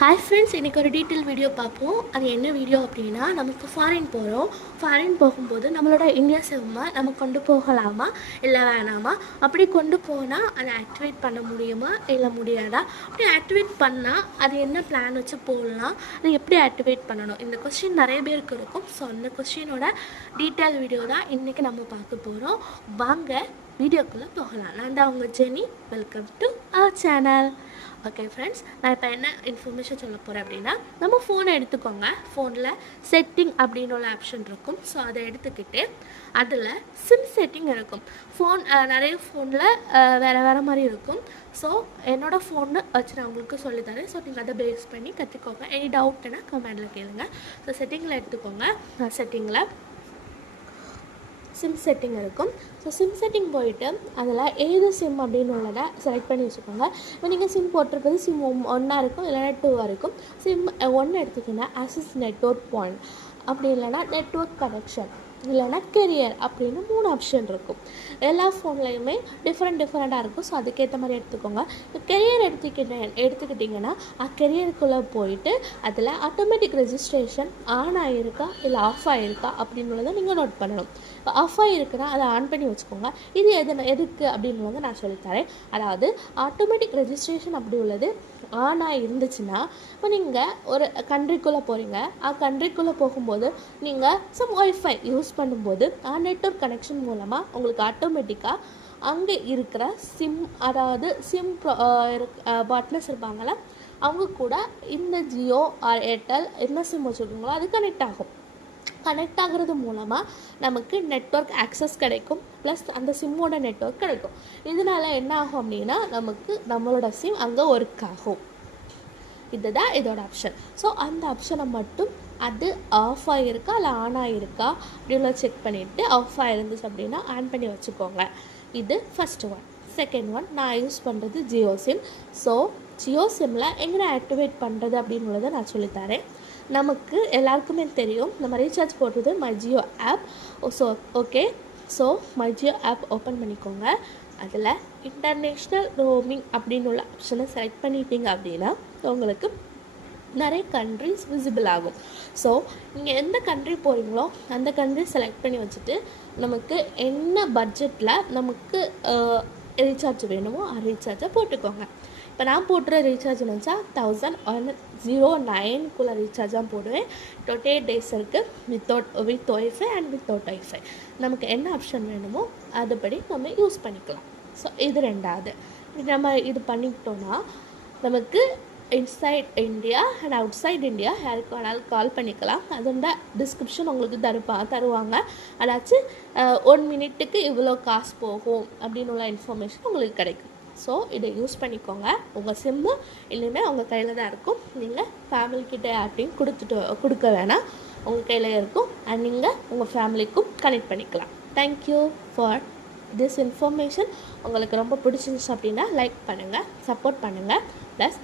Hi friends, இன்றைக்கி ஒரு detail video பார்ப்போம். அது என்ன வீடியோ அப்படின்னா, நமக்கு ஃபாரின் போகிறோம். ஃபாரின் போகும்போது நம்மளோட இந்தியா சிம்மை நம்ம கொண்டு போகலாமா இல்லை வேணாமா, அப்படி கொண்டு போனால் அதை ஆக்டிவேட் பண்ண முடியுமா இல்லை முடியாதா, அப்படி ஆக்டிவேட் பண்ணால் அது என்ன பிளான் வச்சு போடலாம், அதை எப்படி ஆக்டிவேட் பண்ணணும், இந்த கொஸ்டின் நிறைய பேருக்கு இருக்கும். ஸோ அந்த கொஸ்டினோட டீட்டெயில் வீடியோ தான் இன்றைக்கி நம்ம பார்க்க போகிறோம். வாங்க வீடியோக்குள்ளே போகலாம். நான் தான் உங்கள் Jenny. Welcome to our channel. Okay friends, நான் இப்போ என்ன இன்ஃபர்மேஷன் சொல்ல போகிறேன் அப்படின்னா, நம்ம ஃபோனை எடுத்துக்கோங்க. ஃபோனில் செட்டிங் அப்படின்னு ஒரு ஆப்ஷன் இருக்கும். ஸோ அதை எடுத்துக்கிட்டு அதில் சிம் செட்டிங் இருக்கும். ஃபோன் நிறைய ஃபோனில் வேறு மாதிரி இருக்கும். ஸோ என்னோடய ஃபோன்னு வச்சு நான் உங்களுக்கு சொல்லித்தரேன். ஸோ நீங்கள் அதை பேஸ் பண்ணி கற்றுக்கோங்க. எனி டவுட்னா கமெண்டில் கேளுங்க. ஸோ செட்டிங்கில் எடுத்துக்கோங்க. செட்டிங்கில் சிம் செட்டிங் இருக்கும். ஸோ சிம் செட்டிங் போயிட்டு அதில் ஏது சிம் அப்படின்னு உள்ளதை செலக்ட் பண்ணி வச்சுக்கோங்க. இப்போ நீங்கள் சிம் போட்டிருக்கிறது சிம் 1 இருக்கும், இல்லைனா 2 இருக்கும். சிம் 1 எடுத்துக்கிங்கன்னா ஆக்சஸ் நெட்வொர்க் பாயிண்ட், அப்படி இல்லைனா நெட்வொர்க் கனெக்ஷன், இல்லைனா கெரியர் அப்படின்னு 3 ஆப்ஷன் இருக்கும். எல்லா ஃபோன்லேயுமே டிஃப்ரெண்ட்டாக இருக்கும். ஸோ அதுக்கேற்ற மாதிரி எடுத்துக்கோங்க. இப்போ கெரியர் எடுத்துக்கிட்டிங்கன்னா கெரியருக்குள்ளே போயிட்டு அதில் ஆட்டோமேட்டிக் ரெஜிஸ்ட்ரேஷன் ஆன் ஆகிருக்கா இல்லை ஆஃப் ஆகிருக்கா அப்படின்றத நீங்கள் நோட் பண்ணணும். இப்போ ஆஃப் ஆகிருக்குன்னா அதை ஆன் பண்ணி வச்சுக்கோங்க. இது எதுக்கு அப்படின்றத நான் சொல்லித்தரேன். அதாவது ஆட்டோமேட்டிக் ரெஜிஸ்ட்ரேஷன் அப்படி உள்ளது ஆன் ஆகி இருந்துச்சுன்னா, இப்போ நீங்கள் ஒரு கண்ட்ரிக்குள்ளே போகிறீங்க. கண்ட்ரிக்குள்ளே போகும்போது நீங்கள் சம் ஒய்ஃபை யூஸ் பண்ணும்போது நெட்வொர்க் கனெக்ஷன் மூலமாக உங்களுக்கு ஆட்டோமேட்டிக்காக அங்கே இருக்கிற சிம், அதாவது சிம் பார்ட்னர்ஸ் இருப்பாங்கள, அவங்க கூட இந்த ஜியோ ஆர் ஏர்டெல் என்ன சிம் வச்சுருக்கீங்களோ அது கனெக்ட் ஆகும். கனெக்ட் ஆகிறது மூலமாக நமக்கு நெட்வொர்க் ஆக்சஸ் கிடைக்கும், ப்ளஸ் அந்த சிம்மோட நெட்வொர்க் கிடைக்கும். இதனால் என்ன ஆகும் அப்படின்னா, நமக்கு நம்மளோட சிம் அங்கே ஒர்க் ஆகும். இதுதான் இதோட ஆப்ஷன். ஸோ அந்த ஆப்ஷனை மட்டும் அது ஆஃப் ஆகிருக்கா இல்லை ஆன் ஆகிருக்கா அப்படின்னு செக் பண்ணிவிட்டு, ஆஃப் ஆகிருந்துச்சு அப்படின்னா ஆன் பண்ணி வச்சுக்கோங்க. இது ஃபஸ்ட்டு ஒன். செகண்ட் ஒன், நான் யூஸ் பண்ணுறது ஜியோ சிம். ஸோ ஜியோ சிம்மில் எங்கே ஆக்டிவேட் பண்ணுறது அப்படின்றத நான் சொல்லித்தரேன். நமக்கு எல்லாருக்குமே தெரியும், நம்ம ரீசார்ஜ் போடுறது my Jio app. So okay, so my Jio app open பண்ணிக்கோங்க. அதில் இன்டர்நேஷ்னல் ரோமிங் அப்படின்னு உள்ள ஆப்ஷனை செலக்ட் பண்ணிட்டீங்க அப்படின்னா உங்களுக்கு நிறைய கண்ட்ரிஸ் விசிபிள் ஆகும். ஸோ நீங்கள் எந்த கண்ட்ரி போகிறீங்களோ அந்த கண்ட்ரி செலக்ட் பண்ணி வச்சுட்டு, நமக்கு என்ன பட்ஜெட்டில் நமக்கு ரீசார்ஜ் வேணுமோ ரீசார்ஜை போட்டுக்கோங்க. இப்போ நான் போட்டுற ரீசார்ஜ் நினச்சா 1109 ரீசார்ஜாக போடுவேன். 28 days இருக்குது with wifi and without wifi. நமக்கு என்ன ஆப்ஷன் வேணுமோ அதுபடி நம்ம யூஸ் பண்ணிக்கலாம். ஸோ இது ரெண்டாவது. நம்ம இது பண்ணிக்கிட்டோன்னா நமக்கு inside India and outside India யாருக்கு வேணாலும் கால் பண்ணிக்கலாம். அதோட டிஸ்கிரிப்ஷன் உங்களுக்கு தருவாங்க. அதாச்சும் 1 minute இவ்வளோ காசு போகும் அப்படின்னு உள்ள இன்ஃபர்மேஷன் உங்களுக்கு கிடைக்கும். ஸோ இதை யூஸ் பண்ணிக்கோங்க. உங்கள் சிம்மு இனிமேல் உங்கள் கையில் தான் இருக்கும். நீங்கள் ஃபேமிலிக்கிட்ட யார்ட்டையும் கொடுக்க வேணாம், உங்கள் கையில் இருக்கும். அண்ட் நீங்கள் உங்கள் ஃபேமிலிக்கும் கனெக்ட் பண்ணிக்கலாம். Thank you for this information. உங்களுக்கு ரொம்ப பிடிச்சிருந்துச்சு அப்படின்னா லைக் பண்ணுங்கள், சப்போர்ட் பண்ணுங்கள். ப்ளஸ்